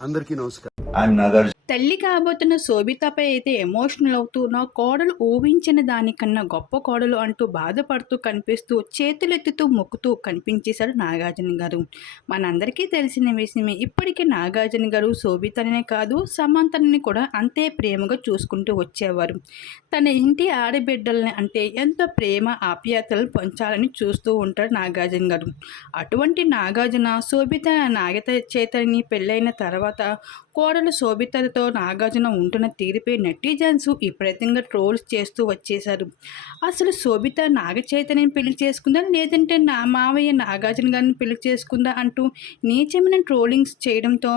అందరికీ నమస్కారం ఐఎమ్ నాగార్జున తల్లి కాబోతున్న శోభితపై అయితే ఎమోషనల్ అవుతూ నా కోడలు ఊహించిన దానికన్నా గొప్ప కోడలు అంటూ బాధపడుతూ కనిపిస్తూ చేతులెత్తుతూ మొక్కుతూ కనిపించేశాడు నాగార్జున గారు. మనందరికీ తెలిసిన విషయమే ఇప్పటికీ నాగార్జున గారు శోభితనే కాదు సమంతని కూడా అంతే ప్రేమగా చూసుకుంటూ వచ్చేవారు. తన ఇంటి ఆడబిడ్డల్ని అంటే ఎంతో ప్రేమ ఆప్యాయతలు పంచాలని చూస్తూ ఉంటాడు నాగార్జున గారు. అటువంటి నాగార్జున శోభిత నాగత చేతని పెళ్ళైన తర్వాత కోడలు శోభిత శోభితతో నాగార్జున ఉంటున్న తీరుపై నెటిజన్స్ విపరీతంగా ట్రోల్స్ చేస్తూ వచ్చేశారు. అసలు శోభిత నాగ చైతన్యని పెళ్ళి చేసుకుందా? లేదంటే నా మావయ్య నాగార్జున గారిని పెళ్ళి చేసుకుందా అంటూ నీచమైన ట్రోలింగ్స్ చేయడంతో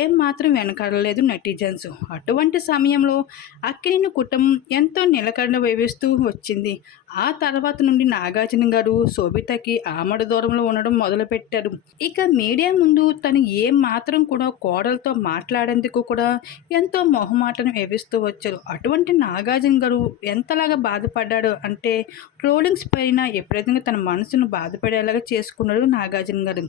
ఏం మాత్రం వెనకాడలేదు నెటిజన్స్. అటువంటి సమయంలో అక్కినేని కుటుంబం ఎంతో నిలకడ వేవిస్తూ వచ్చింది. ఆ తర్వాత నుండి నాగార్జున గారు శోభితకి ఆమడ దూరంలో ఉండడం మొదలుపెట్టారు. ఇక మీడియా ముందు తను ఏం మాత్రం కూడా కోడలతో మాట్లాడేందుకు కూడా ఎంతో మొహమాటను వేవిస్తూ వచ్చారు. అటువంటి నాగార్జున గారు ఎంతలాగా బాధపడ్డాడు అంటే ట్రోలింగ్స్ పైన ఎప్పుడైతే తన మనసును బాధపడేలాగా చేసుకున్నాడు నాగార్జున గారు.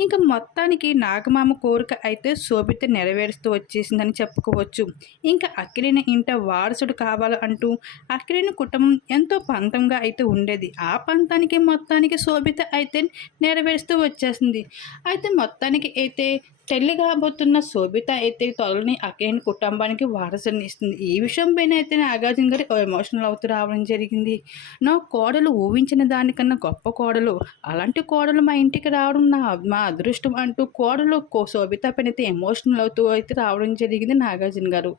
ఇంకా మొత్తానికి నాగమామ కోరిక అయితే శోభిత నెరవేరుస్తూ వచ్చేసిందని చెప్పుకోవచ్చు. ఇంకా అక్కిరిన ఇంట వారసుడు కావాలి అంటూ అక్కినేని కుటుంబం ఎంతో పంతంగా అయితే ఉండేది. ఆ పంతానికి మొత్తానికి శోభిత అయితే నెరవేరుస్తూ వచ్చేసింది. అయితే మొత్తానికి అయితే తల్లి కాబోతున్న శోభిత అయితే తొలని అకేన్ కుటుంబానికి వారసుని ఇస్తుంది. ఈ విషయం పైన అయితే నాగార్జున గారి ఎమోషనల్ అవుతూ రావడం జరిగింది. నా కోడలు ఊహించిన దానికన్నా గొప్ప కోడలు. అలాంటి కోడలు మా ఇంటికి రావడం నా మా అదృష్టం అంటూ కోడలు శోభిత పైన అయితే ఎమోషనల్ అవుతూ అయితే రావడం జరిగింది నాగార్జున గారు.